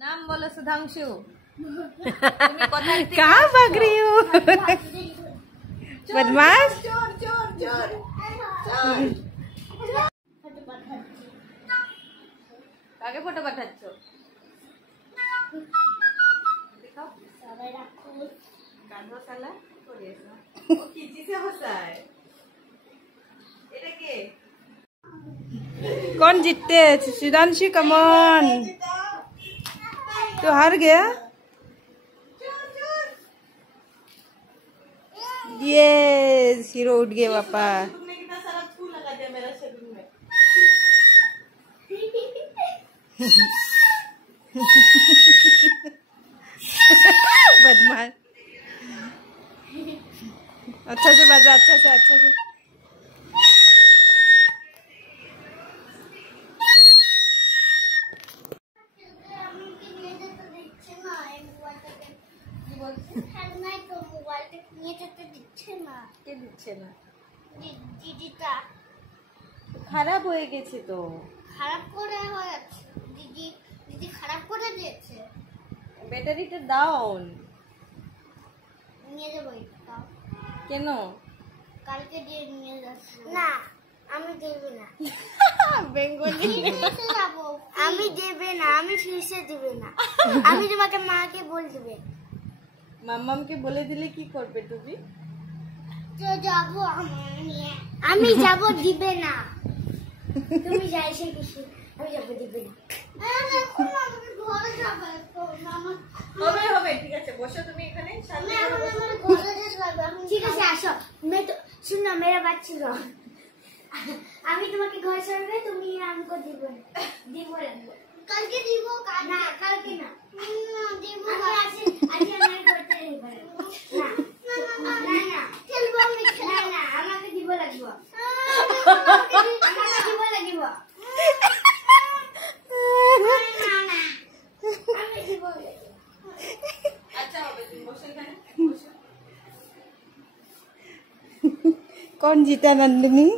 नाम बोलो सुधांशु। कहाँ भाग रही हो? बदमाश। কাকে ফটো পাঠাচ্ছ? দেখাও। কাঁধো শালা করেছো। ও কি চিছে হসায়? এটা কে? कौन जीतते? सुधांशु कमॉन। तो हार गया। ये हीरो उठ गया पापा। तुमने कितना सारा फूल लगा दिया मेरा शरीर में। बदमाश। अच्छा से बजा, अच्छा से, अच्छा से। খারাপ হয়ে গেছে তো। খারাপ করে হয়েছে দিদি, দিদি খারাপ করে দিয়েছে। ব্যাটারিটা ডাউন। নিয়ে যাবো এটা। কেন? কালকে দিয়ে নিয়ে যাচ্ছি। না আমি দেব না। বেঙ্গলি যাবো। আমি দেবে না, আমি ফিরছে দিবে না। আমি তোমাকে মাকে বল দেবে। মাম্মামকে বলে দিলে কি করবে তুমি? তো যাবো আমি যাবো দিবে না। তুমি যাই সে কিছু আমি যাবো দিবে না। ঘরে যাবো হবে হবে, ঠিক আছে বসো তুমি এখানে সামনে। ঠিক আছে আসো। শুন না মেরা বাচ্চা লো। আমি তোমাকে ঘর ছাড়বে, তুমি আমাকে দিব দিব কালকে দিব। না কালকে না দিব। আজ আমার করতে হবে না। না না খেলবো আমি। না না আমাকে দিব লাগবে। আমাকে দিব লাগবে। না না আমি দিব। আচ্ছা হবে, তুমি বসো এখানে বসো। कौन जीता नंदिनी?